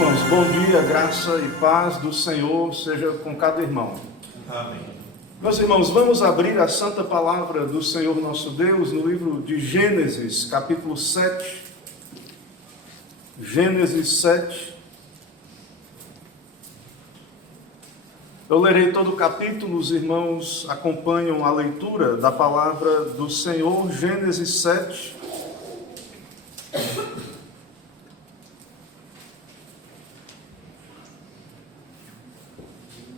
irmãos, bom dia, graça e paz do Senhor seja com cada irmão. Amém. Meus irmãos, vamos abrir a santa palavra do Senhor nosso Deus no livro de Gênesis, capítulo 7. Gênesis 7. Eu lerei todo o capítulo, os irmãos acompanham a leitura da palavra do Senhor, Gênesis 7.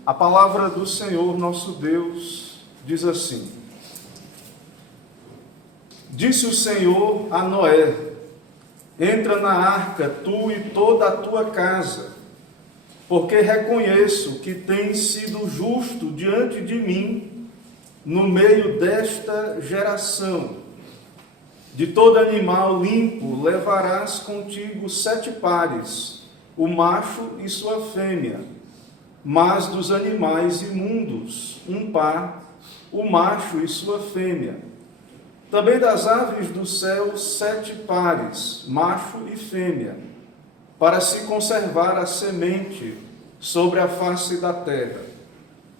A palavra do Senhor nosso Deus diz assim: Disse o Senhor a Noé: entra na arca, tu e toda a tua casa, porque reconheço que tens sido justo diante de mim no meio desta geração. De todo animal limpo levarás contigo 7 pares, o macho e sua fêmea. Mas dos animais imundos, 1 par, o macho e sua fêmea. Também das aves do céu 7 pares, macho e fêmea, para se conservar a semente sobre a face da terra.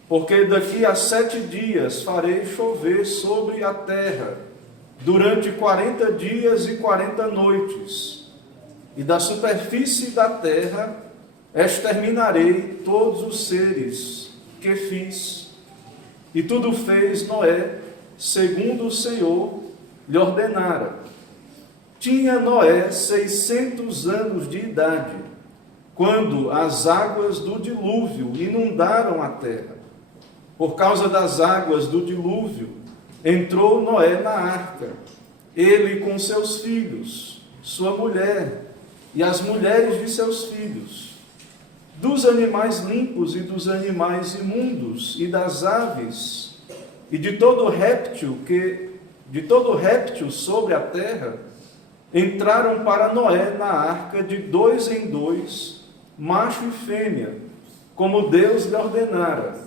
Porque daqui a 7 dias farei chover sobre a terra, durante 40 dias e 40 noites, e da superfície da terra exterminarei todos os seres que fiz. E tudo fez Noé, segundo o Senhor lhe ordenara. Tinha Noé 600 anos de idade, quando as águas do dilúvio inundaram a terra. Por causa das águas do dilúvio, entrou Noé na arca, ele com seus filhos, sua mulher e as mulheres de seus filhos, dos animais limpos e dos animais imundos, e das aves, e de todo réptil sobre a terra, entraram para Noé na arca de 2 em 2, macho e fêmea, como Deus lhe ordenara.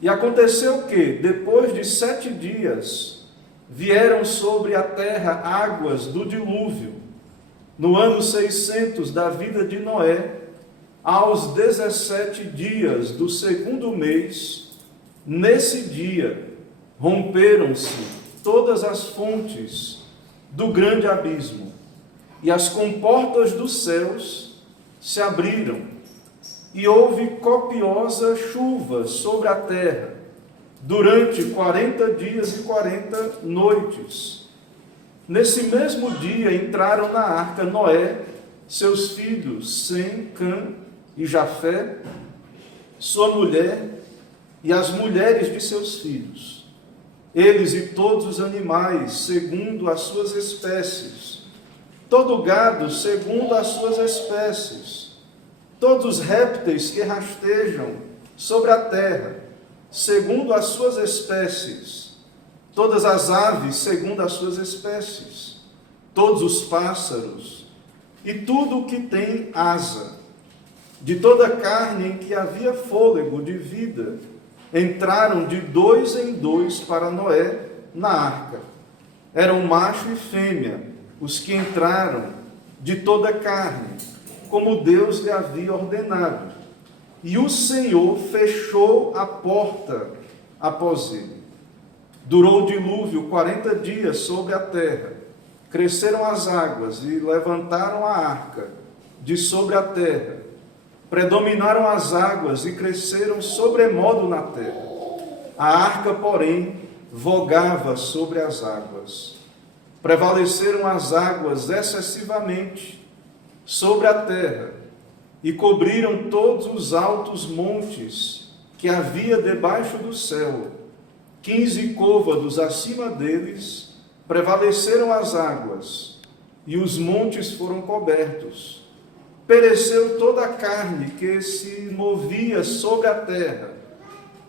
E aconteceu que, depois de 7 dias, vieram sobre a terra águas do dilúvio, no ano 600 da vida de Noé, aos 17 dias do 2º mês, nesse dia, romperam-se todas as fontes do grande abismo, e as comportas dos céus se abriram, e houve copiosa chuva sobre a terra, durante 40 dias e 40 noites. Nesse mesmo dia entraram na arca Noé, seus filhos Sem, Cã e Jafé, sua mulher e as mulheres de seus filhos, eles e todos os animais segundo as suas espécies, todo o gado segundo as suas espécies, todos os répteis que rastejam sobre a terra segundo as suas espécies, todas as aves segundo as suas espécies, todos os pássaros e tudo o que tem asa. De toda a carne em que havia fôlego de vida, entraram de 2 em 2 para Noé na arca. Eram macho e fêmea, os que entraram de toda a carne, como Deus lhe havia ordenado. E o Senhor fechou a porta após ele. Durou o dilúvio 40 dias sobre a terra. Cresceram as águas e levantaram a arca de sobre a terra. Predominaram as águas e cresceram sobremodo na terra. A arca, porém, vogava sobre as águas. Prevaleceram as águas excessivamente sobre a terra e cobriram todos os altos montes que havia debaixo do céu. 15 côvados acima deles prevaleceram as águas, e os montes foram cobertos. Pereceu toda a carne que se movia sobre a terra,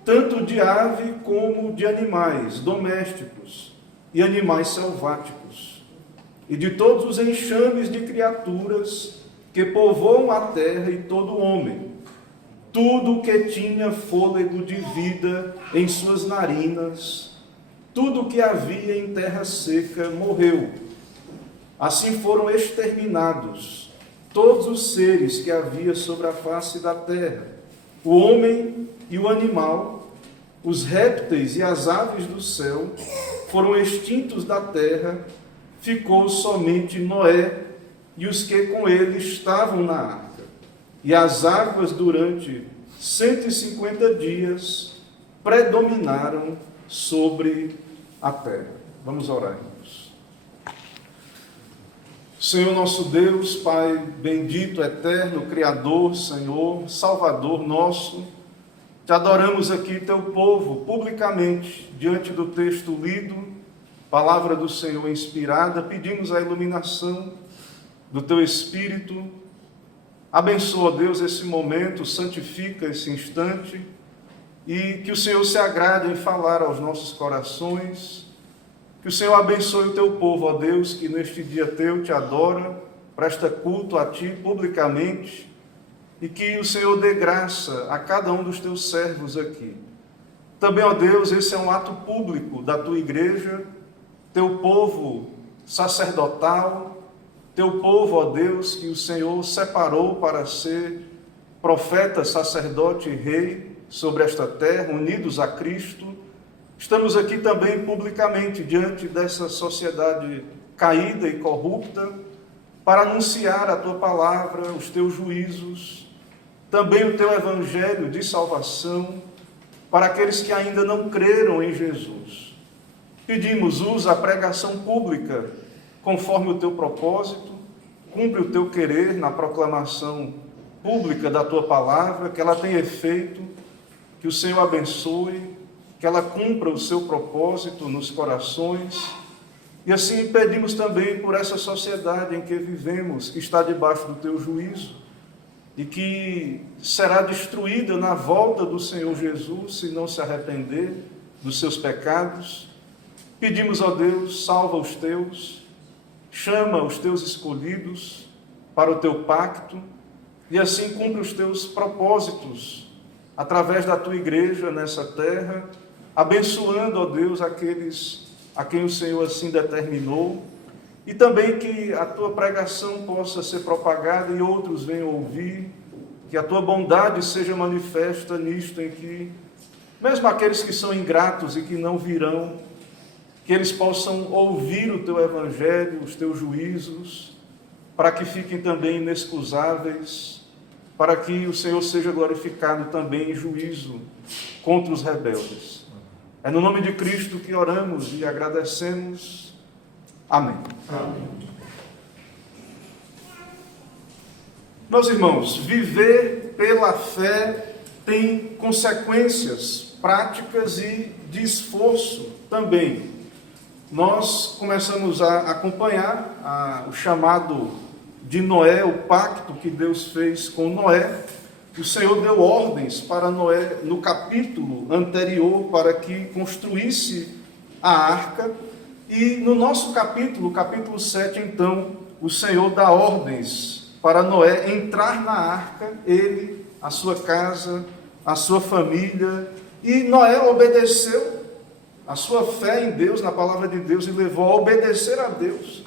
tanto de ave como de animais domésticos e animais selváticos, e de todos os enxames de criaturas que povoam a terra e todo homem. Tudo que tinha fôlego de vida em suas narinas, tudo que havia em terra seca morreu. Assim foram exterminados todos os seres que havia sobre a face da terra, o homem e o animal, os répteis e as aves do céu, foram extintos da terra, ficou somente Noé e os que com ele estavam na arca. E as águas durante 150 dias predominaram sobre a terra. Vamos orar, irmãos. Senhor nosso Deus, Pai bendito, eterno, Criador, Senhor, Salvador nosso, te adoramos aqui, teu povo, publicamente, diante do texto lido, palavra do Senhor inspirada, pedimos a iluminação do teu Espírito. Abençoa, Deus, esse momento, santifica esse instante, e que o Senhor se agrade em falar aos nossos corações. Que o Senhor abençoe o teu povo, ó Deus, que neste dia teu te adora, presta culto a ti publicamente, e que o Senhor dê graça a cada um dos teus servos aqui. Também, ó Deus, esse é um ato público da tua igreja, teu povo sacerdotal, teu povo, ó Deus, que o Senhor separou para ser profeta, sacerdote e rei sobre esta terra, unidos a Cristo. Estamos aqui também publicamente diante dessa sociedade caída e corrupta para anunciar a tua palavra, os teus juízos, também o teu evangelho de salvação para aqueles que ainda não creram em Jesus. Pedimos, usa a pregação pública conforme o teu propósito, cumpre o teu querer na proclamação pública da tua palavra, que ela tenha efeito, que o Senhor abençoe, que ela cumpra o seu propósito nos corações. E assim pedimos também por essa sociedade em que vivemos, que está debaixo do teu juízo, e que será destruída na volta do Senhor Jesus, se não se arrepender dos seus pecados. Pedimos, ó Deus, salva os teus, chama os teus escolhidos para o teu pacto, e assim cumpre os teus propósitos, através da tua igreja nessa terra, abençoando, ó Deus, aqueles a quem o Senhor assim determinou, e também que a tua pregação possa ser propagada e outros venham ouvir, que a tua bondade seja manifesta nisto, em que, mesmo aqueles que são ingratos e que não virão, que eles possam ouvir o teu evangelho, os teus juízos, para que fiquem também inexcusáveis, para que o Senhor seja glorificado também em juízo contra os rebeldes. É no nome de Cristo que oramos e agradecemos. Amém. Amém. Meus irmãos, viver pela fé tem consequências práticas e de esforço também. Nós começamos a acompanhar o chamado de Noé, o pacto que Deus fez com Noé. O Senhor deu ordens para Noé no capítulo anterior para que construísse a arca. E no nosso capítulo, capítulo 7, então, o Senhor dá ordens para Noé entrar na arca, ele, a sua casa, a sua família. E Noé obedeceu a sua fé em Deus, na palavra de Deus, e levou a obedecer a Deus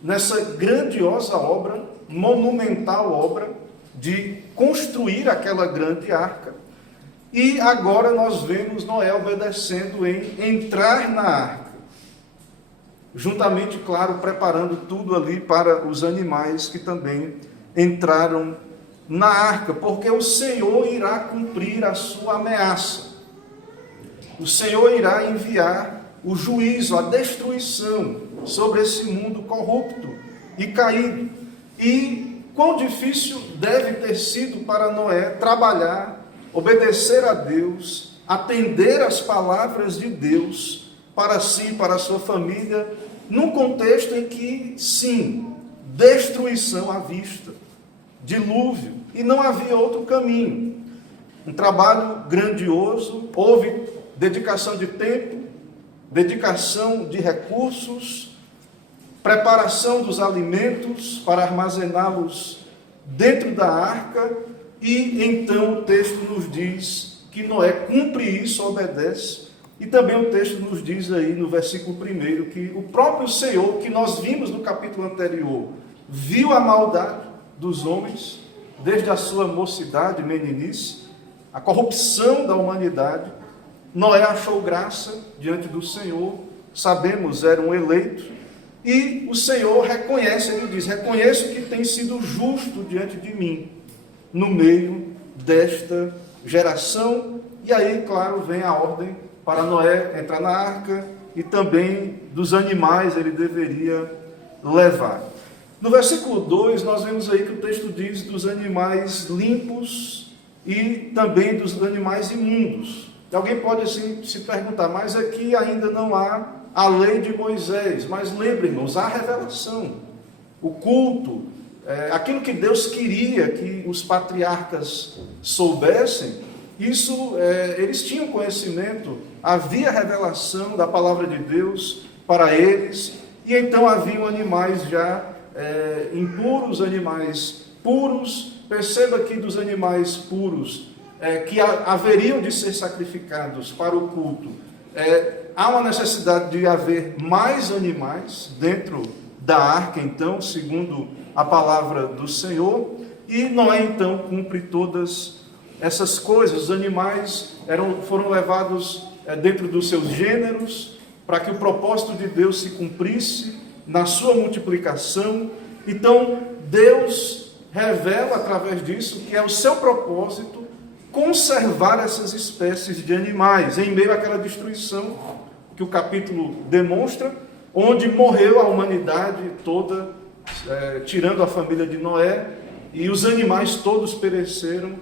nessa grandiosa obra, monumental obra, de construir aquela grande arca. E agora nós vemos Noé obedecendo em entrar na arca. Juntamente, claro, preparando tudo ali para os animais que também entraram na arca, porque o Senhor irá cumprir a sua ameaça. O Senhor irá enviar o juízo, a destruição sobre esse mundo corrupto e caído. E quão difícil deve ter sido para Noé trabalhar, obedecer a Deus, atender às palavras de Deus para si, para a sua família, num contexto em que, sim, destruição à vista, dilúvio, e não havia outro caminho. Um trabalho grandioso, houve dedicação de tempo, dedicação de recursos, preparação dos alimentos para armazená-los dentro da arca, e então o texto nos diz que Noé cumpre isso, obedece. E também o texto nos diz aí no versículo 1 que o próprio Senhor, que nós vimos no capítulo anterior, viu a maldade, dos homens, desde a sua mocidade, meninice, a corrupção da humanidade. Noé achou graça diante do Senhor, sabemos, era um eleito, e o Senhor reconhece, ele diz: reconheço que tem sido justo diante de mim, no meio desta geração. E aí, claro, vem a ordem para Noé entrar na arca, e também dos animais ele deveria levar. No versículo 2, nós vemos aí que o texto diz dos animais limpos e também dos animais imundos. E alguém pode assim se perguntar, mas aqui ainda não há a lei de Moisés. Mas lembre, irmãos, há a revelação, o culto, aquilo que Deus queria que os patriarcas soubessem, isso eles tinham conhecimento, havia revelação da palavra de Deus para eles, e então haviam animais já impuros, animais puros. Perceba que dos animais puros, que haveriam de ser sacrificados para o culto, há uma necessidade de haver mais animais dentro da arca, então, segundo a palavra do Senhor, e Noé então cumpre todas essas coisas. Os animais foram levados dentro dos seus gêneros, para que o propósito de Deus se cumprisse na sua multiplicação. Então, Deus revela através disso que é o seu propósito conservar essas espécies de animais, em meio àquela destruição que o capítulo demonstra, onde morreu a humanidade toda, tirando a família de Noé, e os animais todos pereceram,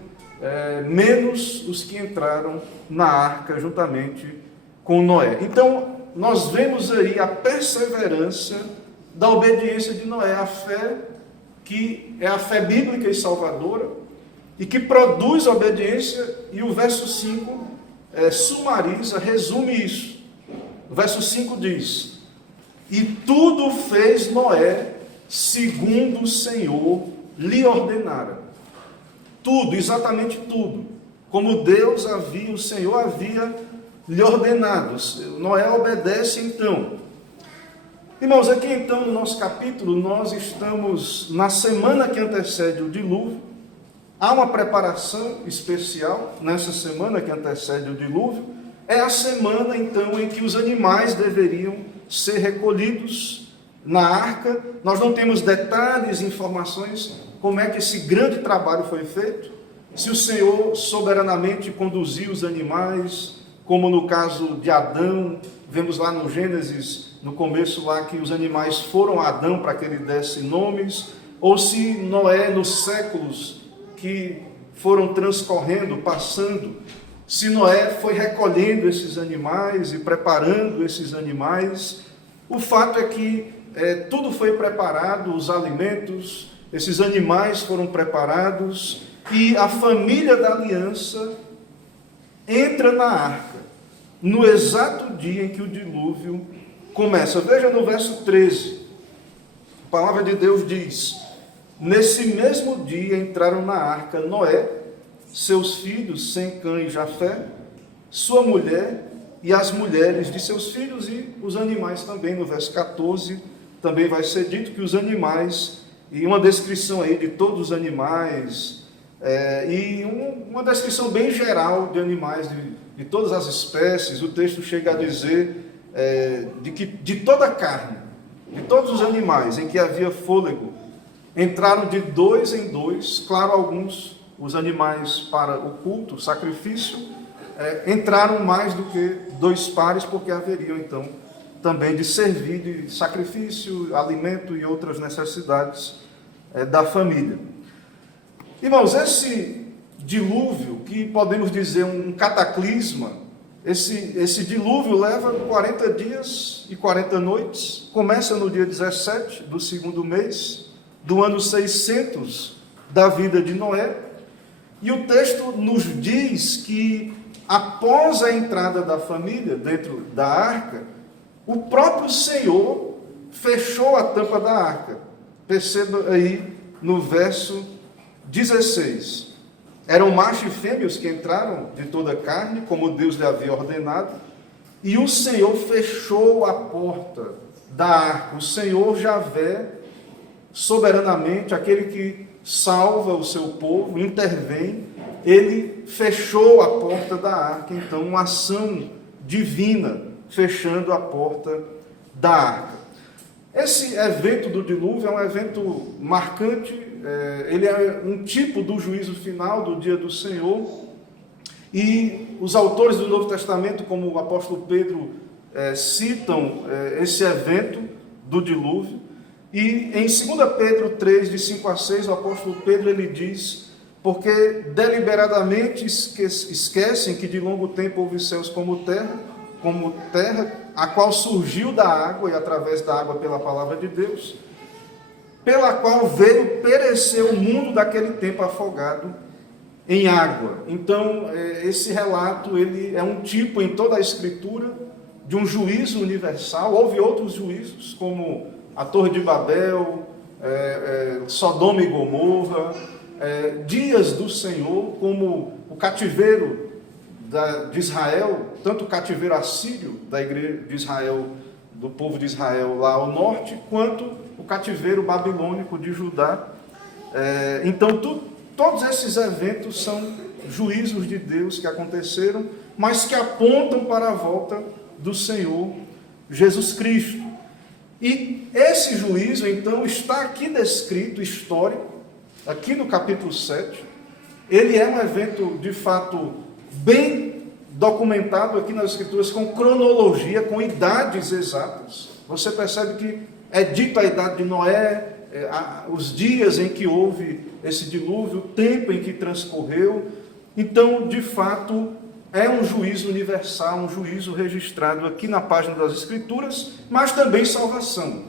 menos os que entraram na arca juntamente com Noé. Então, nós vemos aí a perseverança da obediência de Noé, a fé que é a fé bíblica e salvadora, e que produz obediência, e o verso 5 sumariza, resume isso. O verso 5 diz: e tudo fez Noé segundo o Senhor lhe ordenara. Tudo, exatamente tudo, como Deus o Senhor havia lhe ordenado. Noé obedece então. Irmãos, aqui então no nosso capítulo, nós estamos na semana que antecede o dilúvio. Há uma preparação especial nessa semana que antecede o dilúvio. É a semana então em que os animais deveriam ser recolhidos na arca. Nós não temos detalhes, informações, como é que esse grande trabalho foi feito. Se o Senhor soberanamente conduziu os animais, como no caso de Adão, vemos lá no Gênesis, no começo lá, que os animais foram a Adão para que ele desse nomes, ou se Noé, nos séculos que foram transcorrendo, passando, se Noé foi recolhendo esses animais e preparando esses animais. O fato é que tudo foi preparado, os alimentos, esses animais foram preparados, e a família da aliança entra na arca, no exato dia em que o dilúvio começa. Veja no verso 13, a palavra de Deus diz: nesse mesmo dia entraram na arca Noé, seus filhos Sem, Cã e Jafé, sua mulher e as mulheres de seus filhos, e os animais também. No verso 14 também vai ser dito que os animais, e uma descrição aí de todos os animais, e uma descrição bem geral de animais, de todas as espécies. O texto chega a dizer de toda a carne, de todos os animais em que havia fôlego, entraram de 2 em 2, claro, alguns, os animais para o culto, o sacrifício, entraram mais do que 2 pares, porque haveriam então também de servir de sacrifício, alimento e outras necessidades da família. Irmãos, esse dilúvio, que podemos dizer um cataclisma, esse dilúvio leva 40 dias e 40 noites, começa no dia 17 do 2º mês, do ano 600 da vida de Noé, e o texto nos diz que após a entrada da família dentro da arca, o próprio Senhor fechou a tampa da arca. Perceba aí no verso 16. Eram macho e fêmea os que entraram de toda a carne, como Deus lhe havia ordenado, e o Senhor fechou a porta da arca. O Senhor Javé soberanamente, aquele que salva o seu povo, intervém, ele fechou a porta da arca, então uma ação divina fechando a porta da arca. Esse evento do dilúvio é um evento marcante, ele é um tipo do juízo final do dia do Senhor, e os autores do Novo Testamento, como o apóstolo Pedro, citam esse evento do dilúvio, e em 2 Pedro 3, de 5 a 6, o apóstolo Pedro ele diz: porque deliberadamente esquecem que de longo tempo houve céus como terra, a qual surgiu da água e através da água pela palavra de Deus, pela qual veio perecer o mundo daquele tempo afogado em água. Então, esse relato ele é um tipo em toda a Escritura de um juízo universal. Houve outros juízos, como a Torre de Babel, Sodoma e Gomorra, dias do Senhor, como o cativeiro de Israel, tanto o cativeiro assírio da igreja de Israel, do povo de Israel lá ao norte, quanto o cativeiro babilônico de Judá. Então, todos esses eventos são juízos de Deus que aconteceram, mas que apontam para a volta do Senhor Jesus Cristo. E esse juízo, então, está aqui descrito, histórico, aqui no capítulo 7. Ele é um evento, de fato, bem documentado aqui nas Escrituras, com cronologia, com idades exatas. Você percebe que é dito a idade de Noé, os dias em que houve esse dilúvio, o tempo em que transcorreu. Então, de fato, é um juízo universal, um juízo registrado aqui na página das Escrituras, mas também salvação.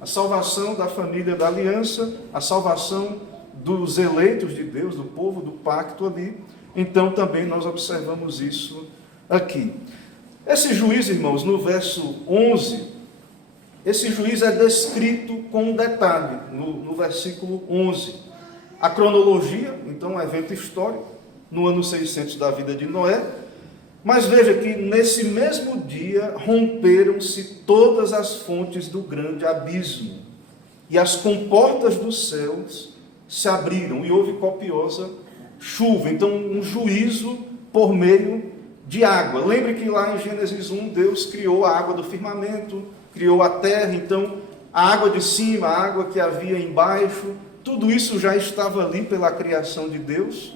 A salvação da família da aliança, a salvação dos eleitos de Deus, do povo, do pacto ali. Então, também nós observamos isso aqui. Esse juízo, irmãos, no verso 11, esse juízo é descrito com um detalhe, no versículo 11. A cronologia, então, um evento histórico, no ano 600 da vida de Noé. Mas veja que nesse mesmo dia romperam-se todas as fontes do grande abismo, e as comportas dos céus se abriram, e houve copiosa chuva. Então, um juízo por meio de água. Lembre que lá em Gênesis 1, Deus criou a água do firmamento, criou a terra. Então, a água de cima, a água que havia embaixo, tudo isso já estava ali pela criação de Deus.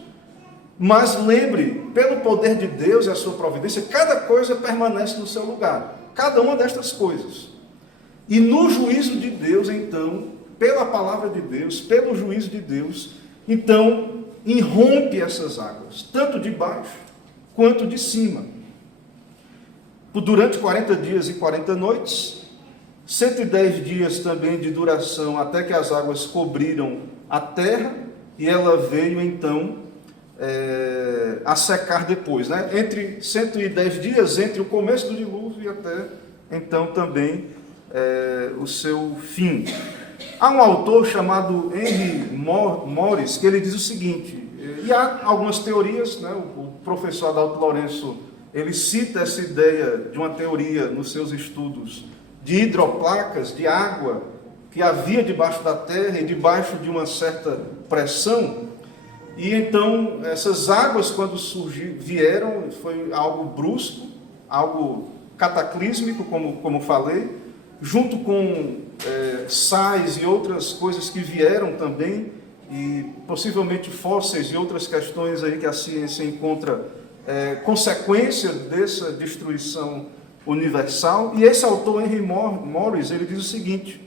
Mas lembre, pelo poder de Deus e a sua providência, cada coisa permanece no seu lugar. Cada uma destas coisas. E no juízo de Deus, então, pela palavra de Deus, pelo juízo de Deus, então, irrompe essas águas, tanto de baixo quanto de cima. Durante 40 dias e 40 noites, 110 dias também de duração, até que as águas cobriram a terra, e ela veio, então, a secar depois, né? Entre 110 dias, entre o começo do dilúvio e até, então, também o seu fim. Há um autor chamado Henry Morris, que ele diz o seguinte, e há algumas teorias, né? O professor Adalto Lourenço, ele cita essa ideia de uma teoria nos seus estudos de hidroplacas, de água que havia debaixo da terra e debaixo de uma certa pressão. E então, essas águas, quando vieram, foi algo brusco, algo cataclísmico, como falei, junto com sais e outras coisas que vieram também, e possivelmente fósseis e outras questões aí que a ciência encontra consequência dessa destruição universal. E esse autor, Henry Morris, ele diz o seguinte,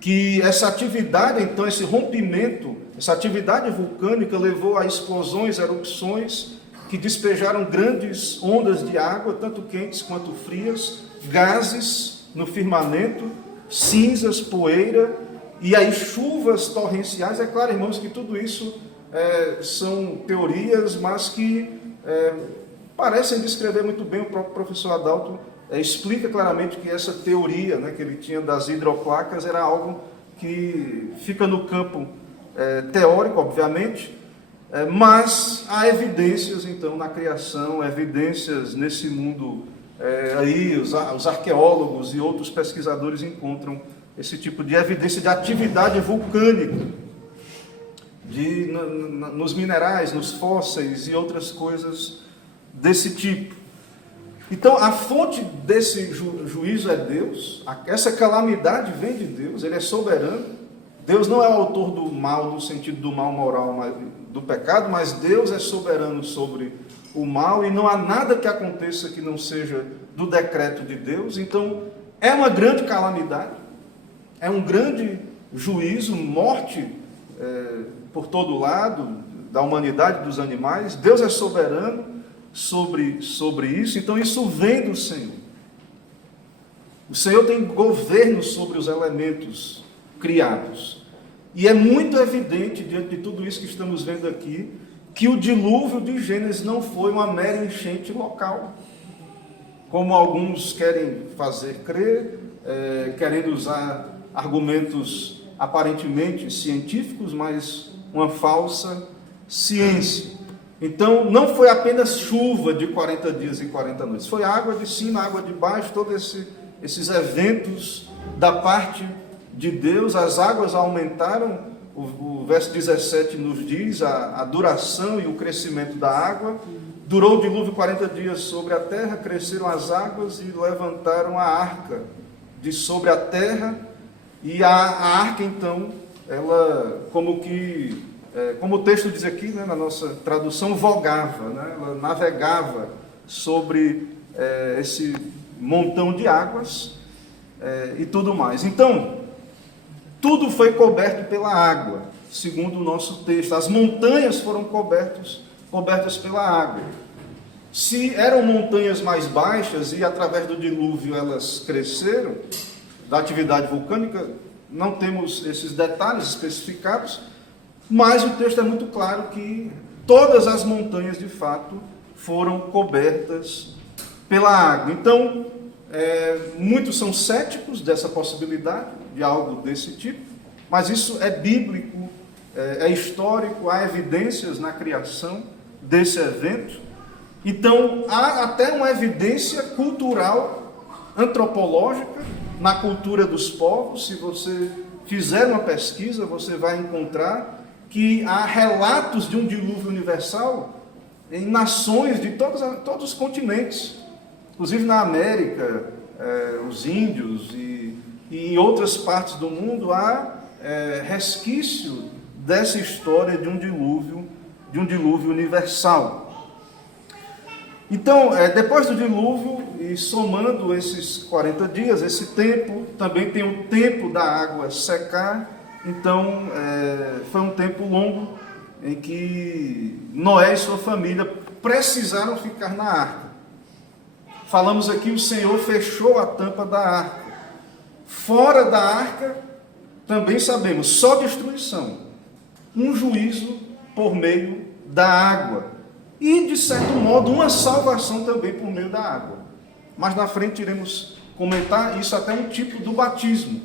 que essa atividade, então, esse rompimento, essa atividade vulcânica levou a explosões, erupções, que despejaram grandes ondas de água, tanto quentes quanto frias, gases no firmamento, cinzas, poeira, e aí chuvas torrenciais. É claro, irmãos, que tudo isso são teorias, mas que parecem descrever muito bem. O próprio professor Adalto explica claramente que essa teoria, né, que ele tinha das hidroplacas era algo que fica no campo teórico, obviamente, mas há evidências, então, na criação, evidências nesse mundo, aí os arqueólogos e outros pesquisadores encontram esse tipo de evidência de atividade vulcânica, nos minerais, nos fósseis e outras coisas desse tipo. Então, a fonte desse juízo é Deus, essa calamidade vem de Deus, Ele é soberano. Deus não é o autor do mal, no sentido do mal moral, do pecado, mas Deus é soberano sobre o mal e não há nada que aconteça que não seja do decreto de Deus. Então, é uma grande calamidade, é um grande juízo, morte por todo lado da humanidade, dos animais. Deus é soberano sobre isso, então isso vem do Senhor. O Senhor tem governo sobre os elementos criados. E é muito evidente, diante de tudo isso que estamos vendo aqui, que o dilúvio de Gênesis não foi uma mera enchente local, como alguns querem fazer crer, querendo usar argumentos aparentemente científicos, mas uma falsa ciência. Então, não foi apenas chuva de 40 dias e 40 noites, foi água de cima, água de baixo, todos esses eventos da parte de Deus. As águas aumentaram, o verso 17 nos diz a duração e o crescimento da água. Durou o dilúvio 40 dias sobre a terra, cresceram as águas e levantaram a arca de sobre a terra. E a arca, então, ela como o texto diz aqui, né, na nossa tradução, vogava, né, ela navegava sobre esse montão de águas e tudo mais. Então, tudo foi coberto pela água, segundo o nosso texto. As montanhas foram cobertas pela água. Se eram montanhas mais baixas e através do dilúvio elas cresceram, da atividade vulcânica, não temos esses detalhes especificados, mas o texto é muito claro que todas as montanhas, de fato, foram cobertas pela água. Então, muitos são céticos dessa possibilidade, de algo desse tipo, mas isso é bíblico, é histórico, há evidências na criação desse evento. Então, há até uma evidência cultural, antropológica, na cultura dos povos. Se você fizer uma pesquisa, você vai encontrar que há relatos de um dilúvio universal em nações de todos os continentes, inclusive na América, os índios e em outras partes do mundo há resquício dessa história de um dilúvio universal. Então, depois do dilúvio, e somando esses 40 dias, esse tempo, também tem o tempo da água secar. Então, foi um tempo longo em que Noé e sua família precisaram ficar na arca. Falamos aqui, o Senhor fechou a tampa da arca. Fora da arca, também sabemos, só destruição. Um juízo por meio da água. E, de certo modo, uma salvação também por meio da água. Mas na frente iremos comentar isso, até um tipo do batismo.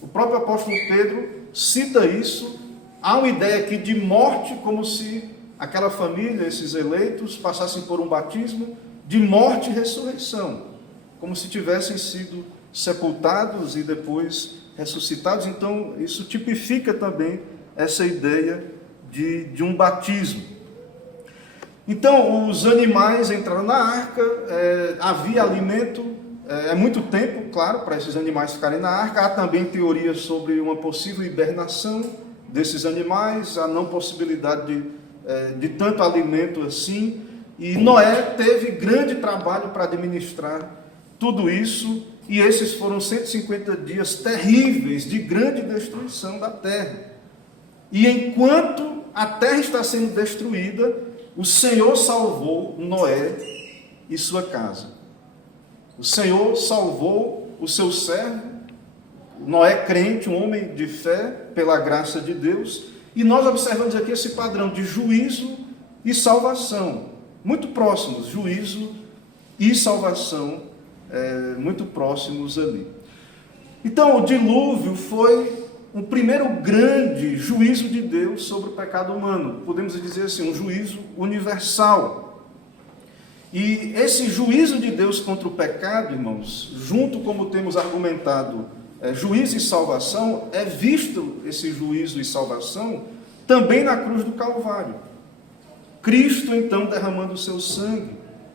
O próprio apóstolo Pedro cita isso. Há uma ideia aqui de morte, como se aquela família, esses eleitos, passassem por um batismo de morte e ressurreição, como se tivessem sido sepultados e depois ressuscitados. Então, isso tipifica também essa ideia de um batismo. Então, os animais entraram na arca, havia alimento, muito tempo, claro, para esses animais ficarem na arca. Há também teorias sobre uma possível hibernação desses animais, a não possibilidade de tanto alimento assim. E Noé teve grande trabalho para administrar tudo isso, e esses foram 150 dias terríveis de grande destruição da terra. E enquanto a terra está sendo destruída, o Senhor salvou Noé e sua casa. O Senhor salvou o seu servo, Noé crente, um homem de fé, pela graça de Deus. E nós observamos aqui esse padrão de juízo e salvação, muito próximos, juízo e salvação, muito próximos ali. Então, o dilúvio foi o primeiro grande juízo de Deus sobre o pecado humano. Podemos dizer assim, um juízo universal. E esse juízo de Deus contra o pecado, irmãos, junto como temos argumentado juízo e salvação, é visto esse juízo e salvação também na cruz do Calvário. Cristo, então, derramando o seu sangue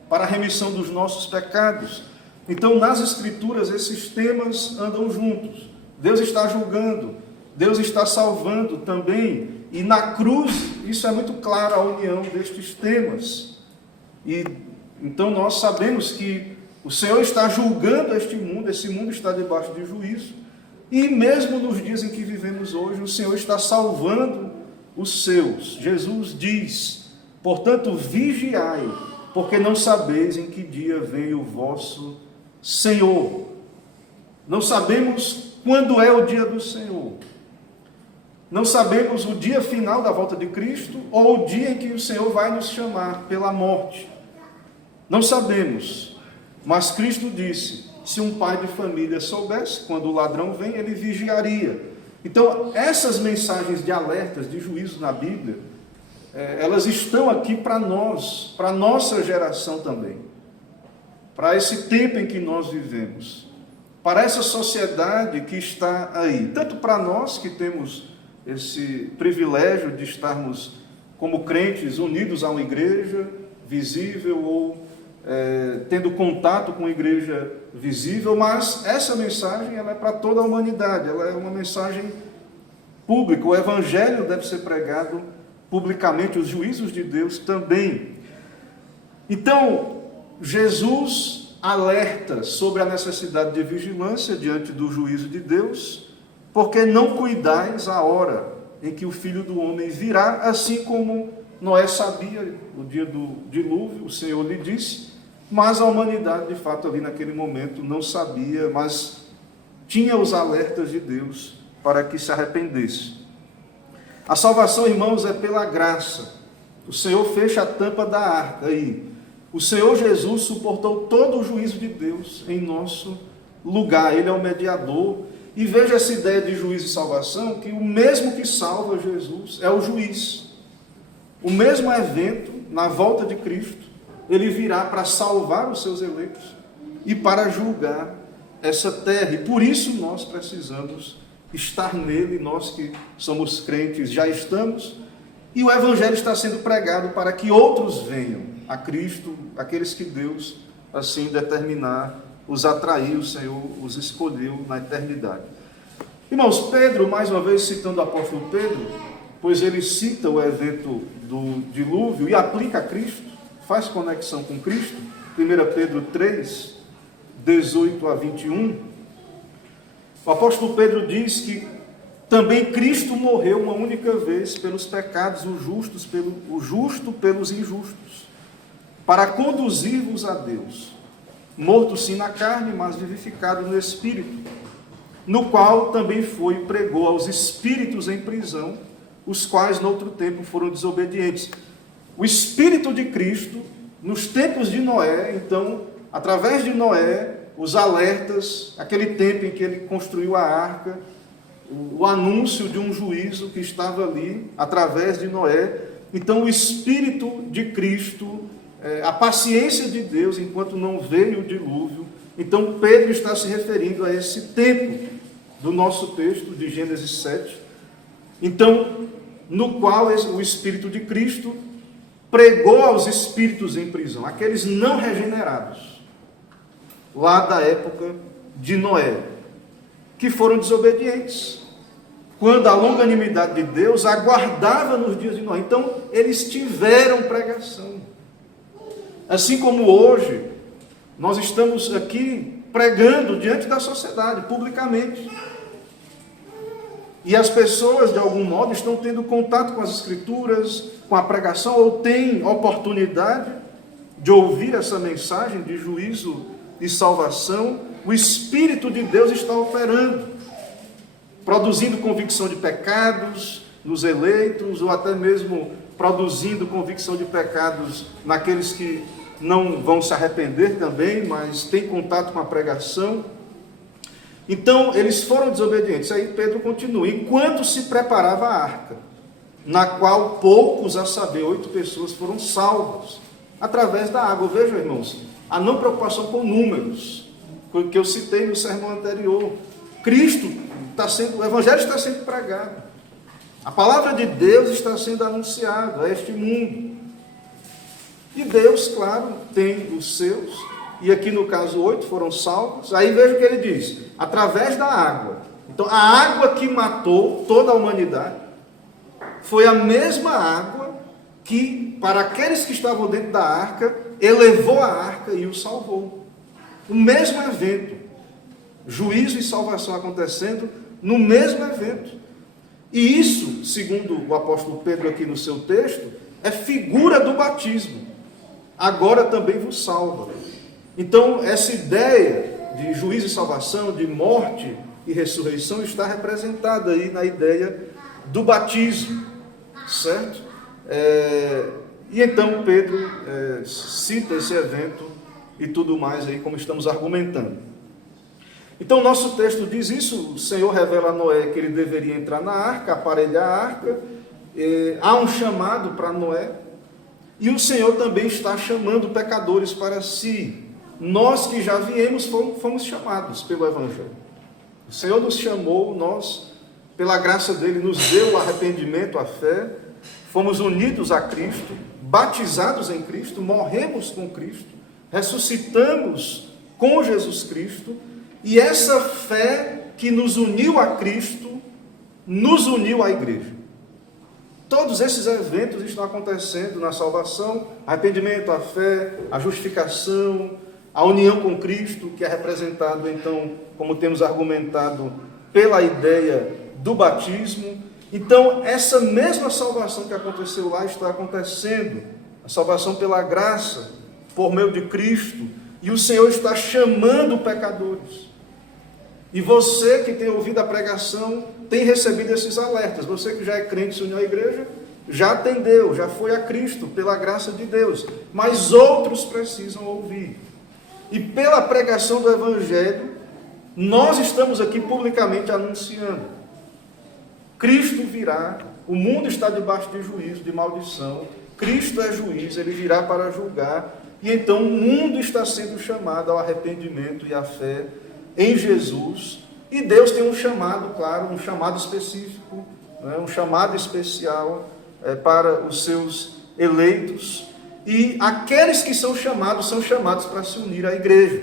para a remissão dos nossos pecados. Então, nas Escrituras, esses temas andam juntos. Deus está julgando, Deus está salvando também. E na cruz, isso é muito claro, a união destes temas. E então nós sabemos que o Senhor está julgando este mundo, esse mundo está debaixo de juízo. E mesmo nos dias em que vivemos hoje, o Senhor está salvando os seus. Jesus diz: portanto, vigiai, porque não sabeis em que dia vem o vosso Senhor. Não sabemos quando é o dia do Senhor. Não sabemos o dia final da volta de Cristo ou o dia em que o Senhor vai nos chamar pela morte. Não sabemos, mas Cristo disse: se um pai de família soubesse, quando o ladrão vem, ele vigiaria. Então, essas mensagens de alertas, de juízo na Bíblia, elas estão aqui para nós, para a nossa geração também, para esse tempo em que nós vivemos, para essa sociedade que está aí, tanto para nós que temos esse privilégio de estarmos como crentes unidos a uma igreja visível ou tendo contato com a igreja visível, mas essa mensagem ela é para toda a humanidade, ela é uma mensagem pública, o evangelho deve ser pregado publicamente, os juízos de Deus também. Então, Jesus alerta sobre a necessidade de vigilância diante do juízo de Deus, porque não cuidais a hora em que o Filho do Homem virá, assim como Noé sabia no dia do dilúvio, o Senhor lhe disse, mas a humanidade, de fato, ali naquele momento não sabia, mas tinha os alertas de Deus para que se arrependesse. A salvação, irmãos, é pela graça. O Senhor fecha a tampa da arca aí. O Senhor Jesus suportou todo o juízo de Deus em nosso lugar. Ele é o mediador. E veja essa ideia de juízo e salvação, que o mesmo que salva Jesus é o juiz. O mesmo evento, na volta de Cristo, ele virá para salvar os seus eleitos e para julgar essa terra. E por isso nós precisamos estar nele, nós que somos crentes já estamos, e o evangelho está sendo pregado para que outros venham a Cristo, aqueles que Deus assim determinar, os atrair, o Senhor os escolheu na eternidade. Irmãos, Pedro, mais uma vez citando o apóstolo Pedro, pois ele cita o evento do dilúvio e aplica a Cristo, faz conexão com Cristo, 1 Pedro 3, 18 a 21, o apóstolo Pedro diz que também Cristo morreu uma única vez pelos pecados, o justo pelos injustos, para conduzir-vos a Deus, morto sim na carne, mas vivificado no Espírito, no qual também foi e pregou aos espíritos em prisão, os quais noutro tempo foram desobedientes. O Espírito de Cristo, nos tempos de Noé, então, através de Noé, os alertas, aquele tempo em que ele construiu a arca, o anúncio de um juízo que estava ali, através de Noé. Então, o Espírito de Cristo, a paciência de Deus, enquanto não veio o dilúvio. Então, Pedro está se referindo a esse tempo do nosso texto, de Gênesis 7. Então, no qual o Espírito de Cristo pregou aos espíritos em prisão, aqueles não regenerados, lá da época de Noé, que foram desobedientes, quando a longanimidade de Deus aguardava nos dias de Noé. Então, eles tiveram pregação. Assim como hoje, nós estamos aqui pregando diante da sociedade, publicamente. E as pessoas, de algum modo, estão tendo contato com as Escrituras, com a pregação, ou têm oportunidade de ouvir essa mensagem de juízo e salvação. O Espírito de Deus está operando, produzindo convicção de pecados nos eleitos, ou até mesmo produzindo convicção de pecados naqueles que não vão se arrepender também, mas têm contato com a pregação. Então, eles foram desobedientes. Aí Pedro continua: enquanto se preparava a arca, na qual poucos, a saber, 8 pessoas foram salvos, através da água. Vejam, irmãos, a não preocupação com números, que eu citei no sermão anterior. o Evangelho está sendo pregado. A palavra de Deus está sendo anunciada a este mundo. E Deus, claro, tem os seus, e aqui no caso 8 foram salvos. Aí veja o que ele diz: através da água. Então a água que matou toda a humanidade foi a mesma água que, para aqueles que estavam dentro da arca, elevou a arca e o salvou. O mesmo evento, juízo e salvação acontecendo no mesmo evento. E isso, segundo o apóstolo Pedro aqui no seu texto, é figura do batismo. Agora também vos salva. Então, essa ideia de juízo e salvação, de morte e ressurreição, está representada aí na ideia do batismo, certo? E então Pedro cita esse evento e tudo mais aí, como estamos argumentando. Então, nosso texto diz isso: o Senhor revela a Noé que ele deveria entrar na arca, aparelhar a arca, há um chamado para Noé, e o Senhor também está chamando pecadores para si. Nós que já viemos fomos chamados pelo Evangelho. O Senhor nos chamou, nós, pela graça dele, nos deu o arrependimento, a fé, fomos unidos a Cristo, batizados em Cristo, morremos com Cristo, ressuscitamos com Jesus Cristo, e essa fé que nos uniu a Cristo, nos uniu à igreja. Todos esses eventos estão acontecendo na salvação: arrependimento, a fé, a justificação, a união com Cristo, que é representado, então, como temos argumentado, pela ideia do batismo. Então, essa mesma salvação que aconteceu lá está acontecendo, a salvação pela graça, por meio de Cristo, e o Senhor está chamando pecadores. E você que tem ouvido a pregação, tem recebido esses alertas. Você que já é crente, se uniu à igreja, já atendeu, já foi a Cristo, pela graça de Deus. Mas outros precisam ouvir. E pela pregação do Evangelho, nós estamos aqui publicamente anunciando: Cristo virá, o mundo está debaixo de juízo, de maldição, Cristo é juiz, ele virá para julgar, e então o mundo está sendo chamado ao arrependimento e à fé em Jesus, e Deus tem um chamado, claro, um chamado específico, né, um chamado especial para os seus eleitos, e aqueles que são chamados para se unir à igreja.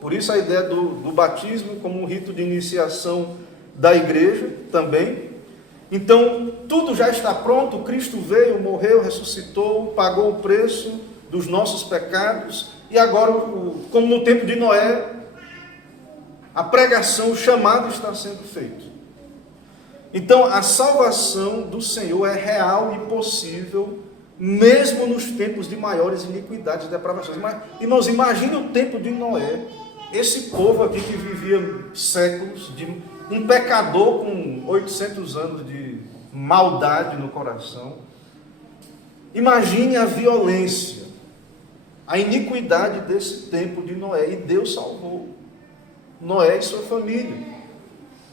Por isso a ideia do batismo como um rito de iniciação da igreja também. Então, tudo já está pronto, Cristo veio, morreu, ressuscitou, pagou o preço dos nossos pecados, e agora, como no tempo de Noé, a pregação, o chamado está sendo feito. Então, a salvação do Senhor é real e possível, mesmo nos tempos de maiores iniquidades e depravações. Mas, irmãos, imagine o tempo de Noé, esse povo aqui que vivia séculos, um pecador com 800 anos de maldade no coração. Imagine a violência, a iniquidade desse tempo de Noé, e Deus salvou Noé e sua família.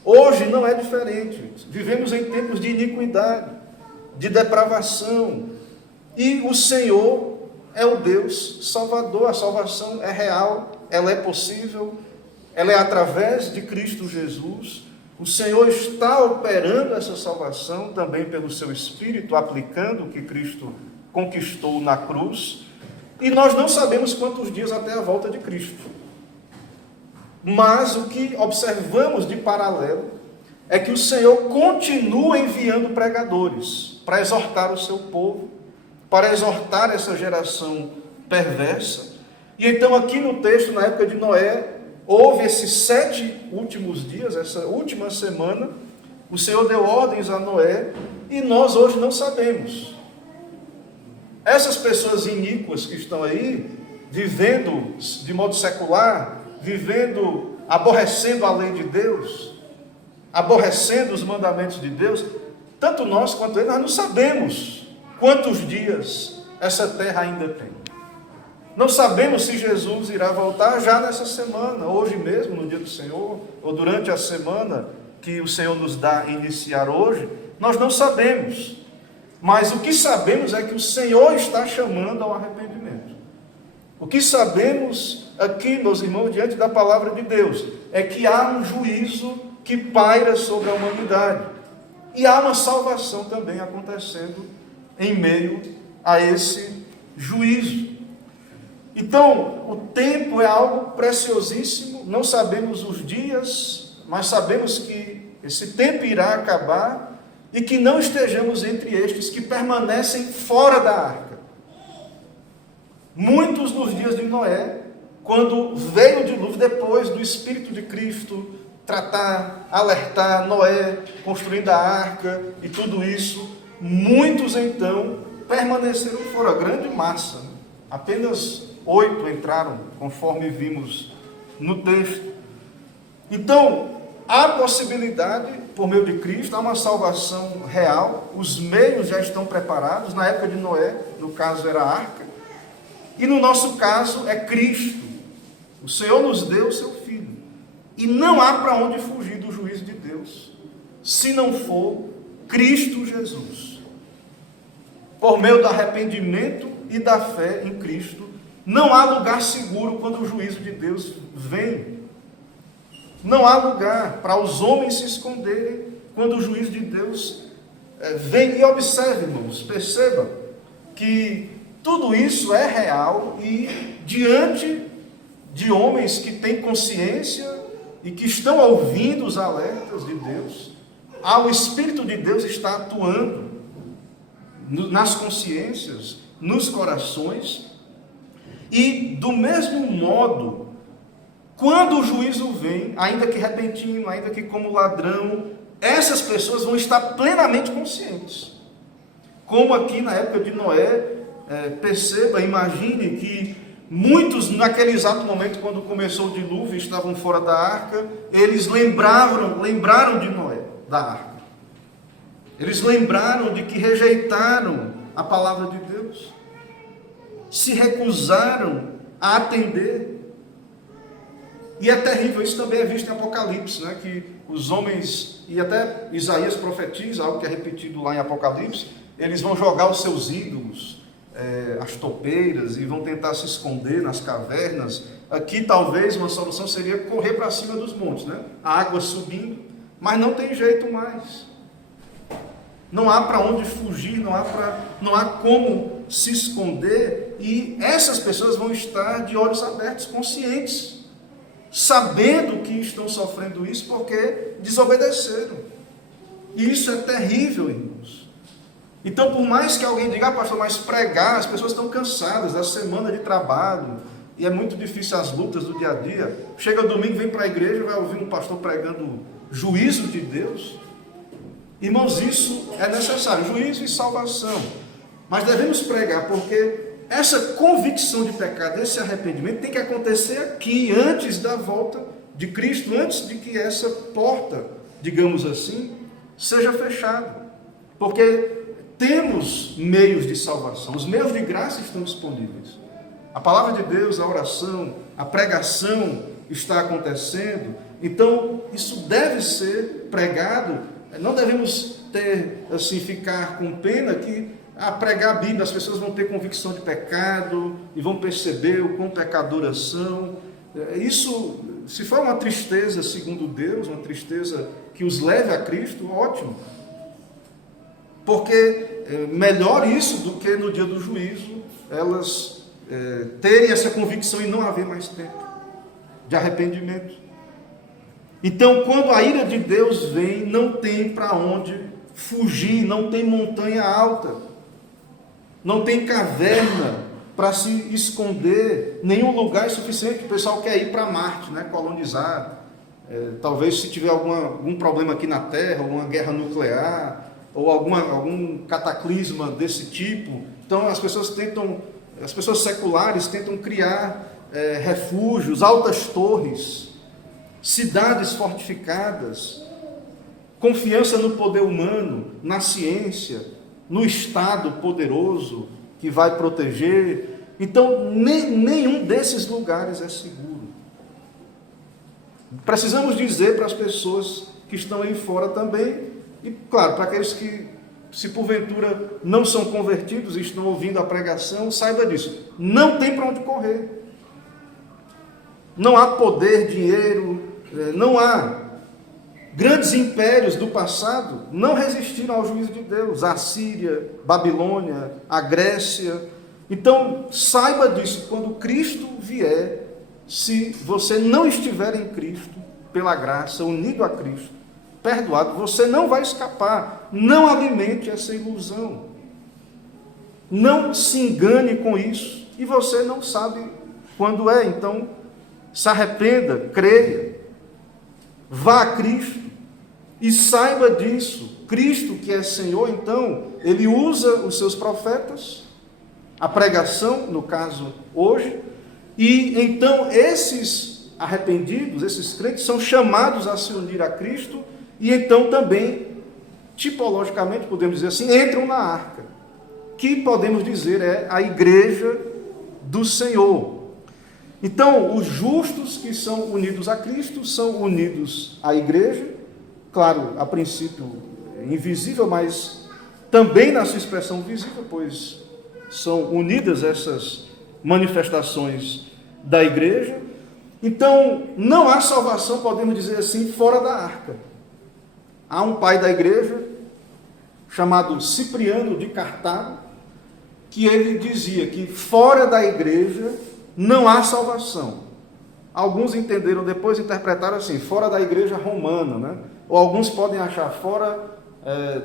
Hoje não é diferente, vivemos em tempos de iniquidade, de depravação, e o Senhor é o Deus Salvador. A salvação é real, ela é possível, ela é através de Cristo Jesus. O Senhor está operando essa salvação também pelo seu Espírito, aplicando o que Cristo conquistou na cruz, e nós não sabemos quantos dias até a volta de Cristo. Mas o que observamos de paralelo é que o Senhor continua enviando pregadores para exortar o seu povo, para exortar essa geração perversa. E então aqui no texto, na época de Noé, houve esses 7 últimos dias, essa última semana, o Senhor deu ordens a Noé, e nós hoje não sabemos. Essas pessoas iníquas que estão aí, vivendo de modo secular, vivendo, aborrecendo a lei de Deus, aborrecendo os mandamentos de Deus, tanto nós quanto eles, nós não sabemos quantos dias essa terra ainda tem. Não sabemos se Jesus irá voltar já nessa semana, hoje mesmo, no dia do Senhor, ou durante a semana que o Senhor nos dá a iniciar hoje. Nós não sabemos, mas o que sabemos é que o Senhor está chamando ao arrependimento. O que sabemos aqui, meus irmãos, diante da palavra de Deus, é que há um juízo que paira sobre a humanidade. E há uma salvação também acontecendo em meio a esse juízo. Então, o tempo é algo preciosíssimo, não sabemos os dias, mas sabemos que esse tempo irá acabar e que não estejamos entre estes que permanecem fora da arca. Muitos nos dias de Noé, quando veio o dilúvio, depois do Espírito de Cristo tratar, alertar Noé, construindo a arca e tudo isso, muitos então permaneceram fora, grande massa, né? Apenas 8 entraram, conforme vimos no texto. Então, há possibilidade, por meio de Cristo, há uma salvação real, os meios já estão preparados. Na época de Noé, no caso era a arca, e no nosso caso é Cristo. O Senhor nos deu o seu Filho, e não há para onde fugir do juízo de Deus, se não for Cristo Jesus. Por meio do arrependimento e da fé em Cristo, não há lugar seguro quando o juízo de Deus vem. Não há lugar para os homens se esconderem quando o juízo de Deus vem. E observe, irmãos, perceba que tudo isso é real e diante de homens que têm consciência e que estão ouvindo os alertas de Deus, o Espírito de Deus está atuando nas consciências, nos corações, e do mesmo modo, quando o juízo vem, ainda que repentino, ainda que como ladrão, essas pessoas vão estar plenamente conscientes. Como aqui na época de Noé, perceba, imagine que muitos naquele exato momento, quando começou o dilúvio, estavam fora da arca, eles lembraram de Noé, da arca. Eles lembraram de que rejeitaram a palavra de Deus, se recusaram a atender. E é terrível, isso também é visto em Apocalipse, né? Que os homens, e até Isaías profetiza, algo que é repetido lá em Apocalipse, eles vão jogar os seus ídolos, as topeiras, e vão tentar se esconder nas cavernas. Aqui talvez uma solução seria correr para cima dos montes, né? A água subindo, mas não tem jeito mais. Não há para onde fugir, não há como se esconder, e essas pessoas vão estar de olhos abertos, conscientes, sabendo que estão sofrendo isso porque desobedeceram. E isso é terrível, irmãos. Então, por mais que alguém diga, pastor, mas pregar, as pessoas estão cansadas da semana de trabalho, e é muito difícil as lutas do dia a dia. Chega domingo, vem para a igreja, vai ouvir um pastor pregando juízo de Deus. Irmãos, isso é necessário, juízo e salvação. Mas devemos pregar, porque essa convicção de pecado, esse arrependimento tem que acontecer aqui, antes da volta de Cristo, antes de que essa porta, digamos assim, seja fechada. Porque temos meios de salvação, os meios de graça estão disponíveis. A palavra de Deus, a oração, a pregação está acontecendo. Então, isso deve ser pregado. Não devemos ficar com pena que pregar a Bíblia, as pessoas vão ter convicção de pecado e vão perceber o quão pecadoras são. Isso, se for uma tristeza segundo Deus, uma tristeza que os leve a Cristo, ótimo. Porque melhor isso do que no dia do juízo, elas terem essa convicção e não haver mais tempo de arrependimento. Então, quando a ira de Deus vem, não tem para onde fugir, não tem montanha alta, não tem caverna para se esconder, nenhum lugar é suficiente. O pessoal quer ir para Marte, né, colonizar. Talvez se tiver algum problema aqui na Terra, alguma guerra nuclear, ou algum cataclisma desse tipo, então as pessoas seculares tentam criar refúgios, altas torres, cidades fortificadas, confiança no poder humano, na ciência, no Estado poderoso que vai proteger. Então, nenhum desses lugares é seguro. Precisamos dizer para as pessoas que estão aí fora também, e claro, para aqueles que se porventura não são convertidos e estão ouvindo a pregação, saiba disso. Não tem para onde correr. Não há poder, dinheiro, não há. Grandes impérios do passado não resistiram ao juízo de Deus. A Síria, Babilônia, a Grécia. Então, saiba disso, quando Cristo vier, se você não estiver em Cristo, pela graça, unido a Cristo, perdoado, você não vai escapar. Não alimente essa ilusão. Não se engane com isso. E você não sabe quando é. Então, se arrependa, creia. Vá a Cristo. E saiba disso. Cristo, que é Senhor, então, Ele usa os seus profetas, a pregação, no caso, hoje. E, então, esses arrependidos, esses crentes, são chamados a se unir a Cristo. E, então, também, tipologicamente, podemos dizer assim, entram na arca, que podemos dizer é a igreja do Senhor. Então, os justos que são unidos a Cristo são unidos à igreja, claro, a princípio invisível, mas também na sua expressão visível, pois são unidas essas manifestações da igreja. Então, não há salvação, podemos dizer assim, fora da arca. Há um pai da igreja, chamado Cipriano de Cartago, que ele dizia que fora da igreja não há salvação. Alguns entenderam depois, interpretaram assim, fora da igreja romana, né? Ou alguns podem achar fora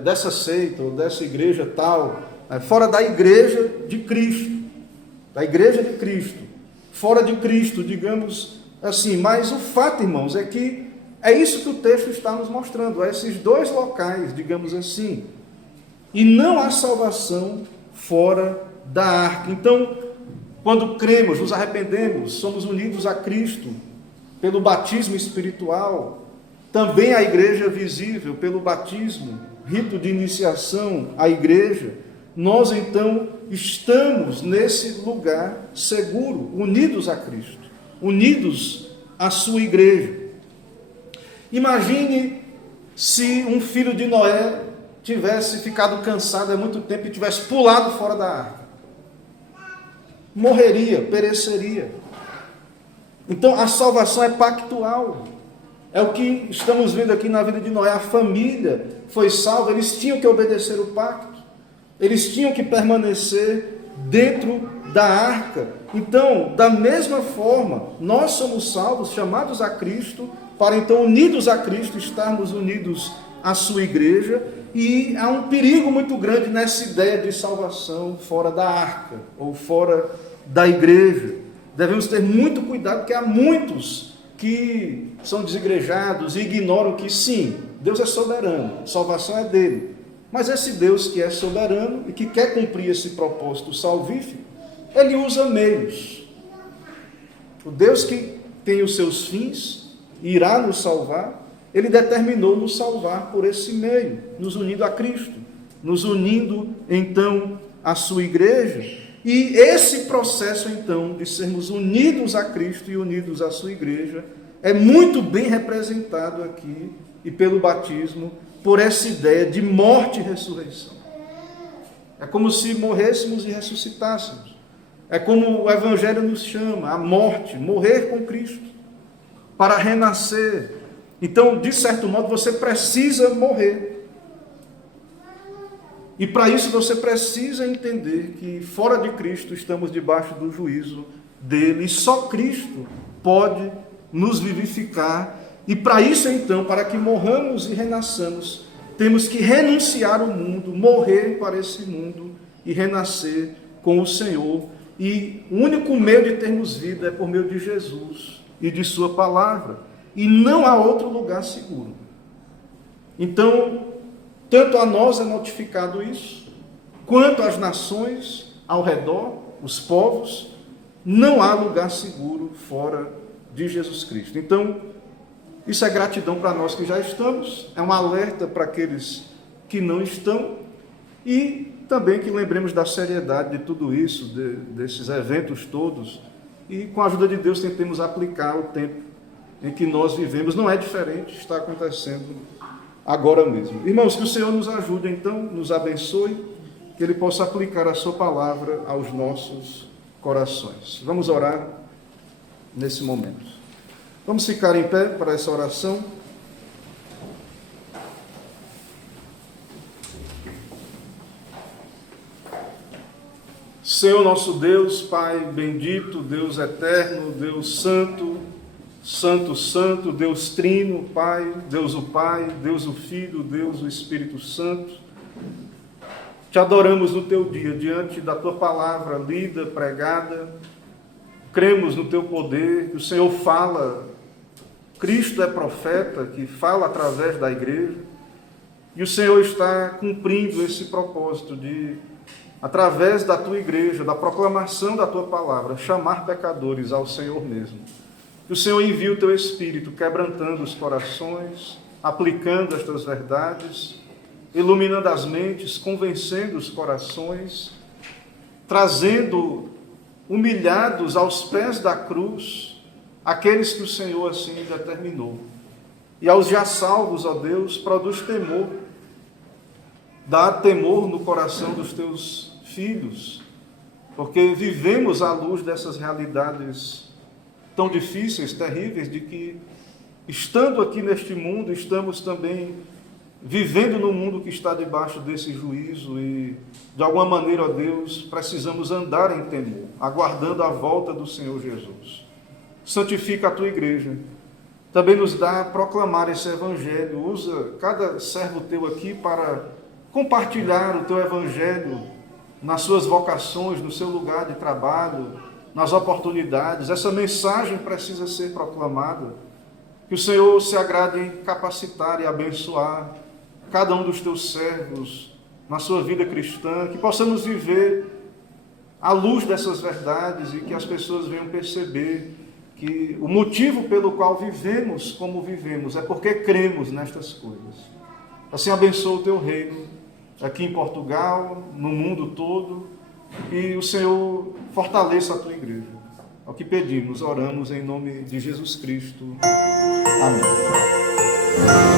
dessa seita, ou dessa igreja tal, fora da igreja de Cristo, da igreja de Cristo, fora de Cristo, digamos assim. Mas o fato, irmãos, é que é isso que o texto está nos mostrando, esses dois locais, digamos assim. E não há salvação fora da arca. Então, quando cremos, nos arrependemos, somos unidos a Cristo pelo batismo espiritual, também a igreja visível pelo batismo, rito de iniciação à igreja, nós então estamos nesse lugar seguro, unidos a Cristo, unidos à sua igreja. Imagine se um filho de Noé tivesse ficado cansado há muito tempo e tivesse pulado fora da arca. Morreria, pereceria. Então a salvação é pactual. É o que estamos vendo aqui na vida de Noé. A família foi salva, eles tinham que obedecer o pacto. Eles tinham que permanecer dentro da arca. Então, da mesma forma, nós somos salvos, chamados a Cristo, para então, unidos a Cristo, estarmos unidos à sua igreja. E há um perigo muito grande nessa ideia de salvação fora da arca, ou fora da igreja. Devemos ter muito cuidado, porque há muitos que são desigrejados e ignoram que sim, Deus é soberano, salvação é dele. Mas esse Deus que é soberano e que quer cumprir esse propósito salvífico, ele usa meios. O Deus que tem os seus fins, irá nos salvar, ele determinou nos salvar por esse meio, nos unindo a Cristo, nos unindo então à sua igreja. E esse processo então de sermos unidos a Cristo e unidos à sua igreja é muito bem representado aqui e pelo batismo, por essa ideia de morte e ressurreição. É como se morrêssemos e ressuscitássemos. É como o Evangelho nos chama, a morte, morrer com Cristo, para renascer. Então, de certo modo, você precisa morrer. E para isso você precisa entender que fora de Cristo estamos debaixo do juízo dele. E só Cristo pode nos vivificar. E para isso então, para que morramos e renasçamos, temos que renunciar ao mundo, morrer para esse mundo e renascer com o Senhor. E o único meio de termos vida é por meio de Jesus e de sua palavra. E não há outro lugar seguro. Então, tanto a nós é notificado isso, quanto às nações ao redor, os povos, não há lugar seguro fora de Jesus Cristo. Então, isso é gratidão para nós que já estamos, é um alerta para aqueles que não estão, e também que lembremos da seriedade de tudo isso, desses eventos todos, e com a ajuda de Deus tentemos aplicar o tempo em que nós vivemos. Não é diferente, está acontecendo agora mesmo. Irmãos, que o Senhor nos ajude, então, nos abençoe, que Ele possa aplicar a sua palavra aos nossos corações. Vamos orar nesse momento. Vamos ficar em pé para essa oração. Senhor nosso Deus, Pai bendito, Deus eterno, Deus santo, santo, santo, Deus trino, Pai, Deus o Pai, Deus o Filho, Deus o Espírito Santo. Te adoramos no teu dia, diante da tua palavra lida, pregada. Cremos no teu poder, que o Senhor fala. Cristo é profeta, que fala através da igreja. E o Senhor está cumprindo esse propósito de, através da tua igreja, da proclamação da tua palavra, chamar pecadores ao Senhor mesmo. Que o Senhor envie o teu Espírito, quebrantando os corações, aplicando estas verdades, iluminando as mentes, convencendo os corações, trazendo humilhados aos pés da cruz aqueles que o Senhor assim determinou. E aos já salvos, ó Deus, produz temor. Dá temor no coração dos teus filhos, porque vivemos à luz dessas realidades tão difíceis, terríveis, de que, estando aqui neste mundo, estamos também vivendo no mundo que está debaixo desse juízo e, de alguma maneira, ó Deus, precisamos andar em temor, aguardando a volta do Senhor Jesus. Santifica a tua igreja. Também nos dá a proclamar esse evangelho. Usa cada servo teu aqui para compartilhar o teu evangelho nas suas vocações, no seu lugar de trabalho, nas oportunidades. Essa mensagem precisa ser proclamada. Que o Senhor se agrade em capacitar e abençoar cada um dos teus servos na sua vida cristã, que possamos viver à luz dessas verdades e que as pessoas venham perceber que o motivo pelo qual vivemos como vivemos é porque cremos nestas coisas. Assim abençoa o teu reino aqui em Portugal, no mundo todo, e o Senhor fortaleça a tua igreja. É o que pedimos, oramos em nome de Jesus Cristo. Amém.